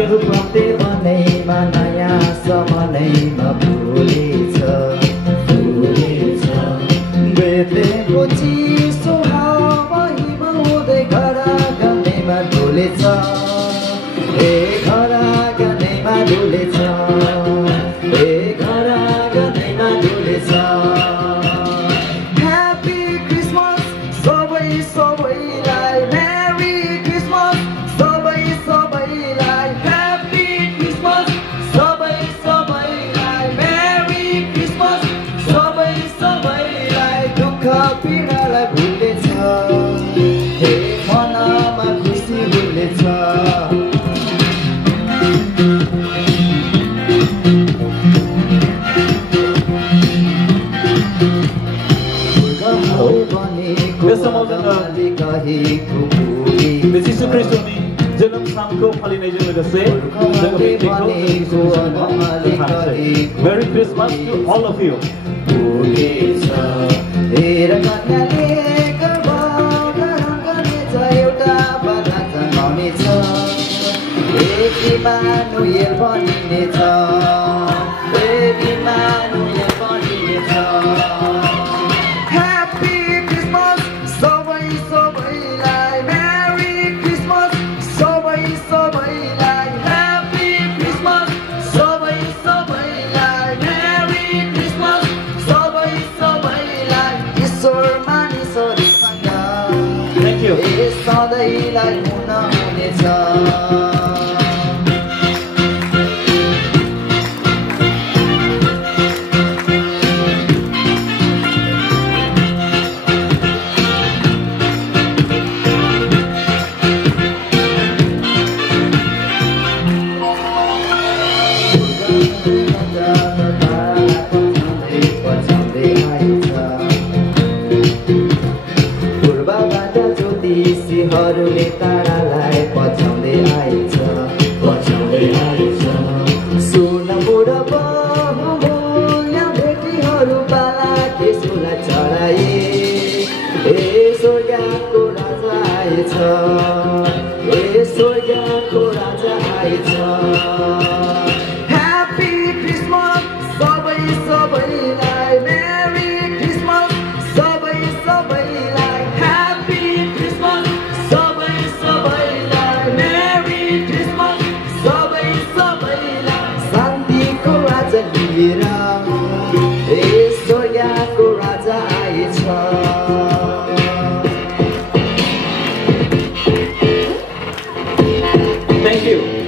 रोप्दै बनैमा नयाँ समनैमा फुलेछ बेतेको चिसो हावा हिमाउँदै घर आँगनैमा डुलेछ ए घर आँगनैमा डुलेछ ए घर आँगनैमा डुलेछ ह्याप्पी क्रिसमस सबै सबैलाई मेरी क्रिसमस सबै सबैलाई ह्याप्पी क्रिसमस सबै सबैलाई मेरी क्रिसमस सबै सबैलाई दुःख पीडालाई भुलेछ हे मनमा खुसी भुलेछ Yesus Kristus ni jangan sanggup palinajeng legase jangan Merry Christmas to all of you. सधैँलाई हुन हुनेछ हरूले तारालाई पछाउँदै आइछ सुन बुढो बहुमूल्य भेटीहरू पाला त्यसोलाई चढाए ए स्वर्गको राजा आएछ ए स्वर्गको राजा आएछ ह्याप्पी क्रिसमस सबै सबैलाई मेरी क्रिसमस सबै सबैलाई ह्याप्पी क्रिसमस सबै सबैलाई मेरी क्रिसमस सबै सबैलाई शान्तिको राजा लिएर ए स्वर्गको राजा आएछ Thank you.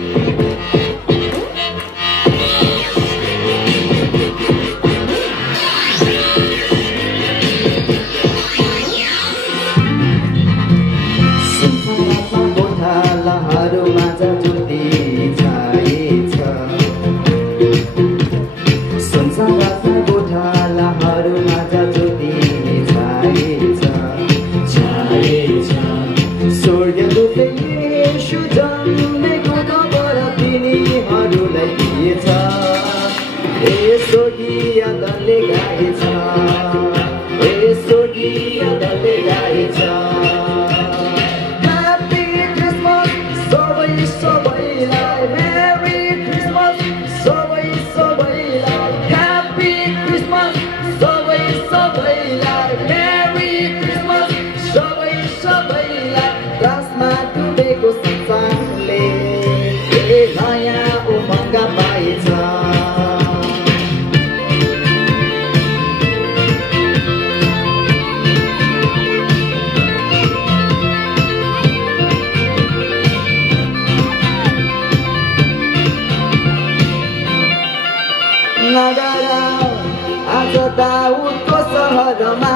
दाउदको सहरमा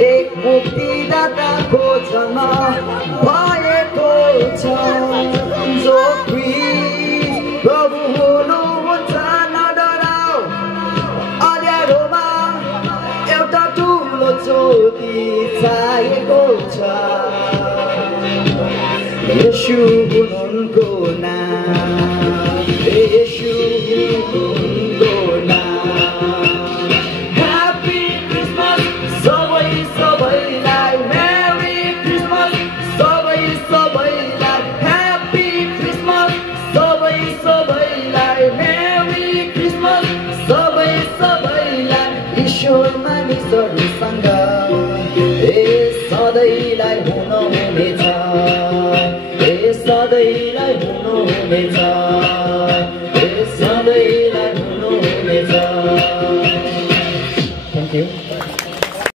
एक मुक्तिदाता खोज्न भएको छ जो प्रभु हुनुहुन्छ नडराऊ अँध्यारोमा एउटा ठुलो ज्योति छाएको छ येशू हुनुहुन्छ नाम येशू हुनुहुन्छ नाम सधैँलाई हुन हुनेछ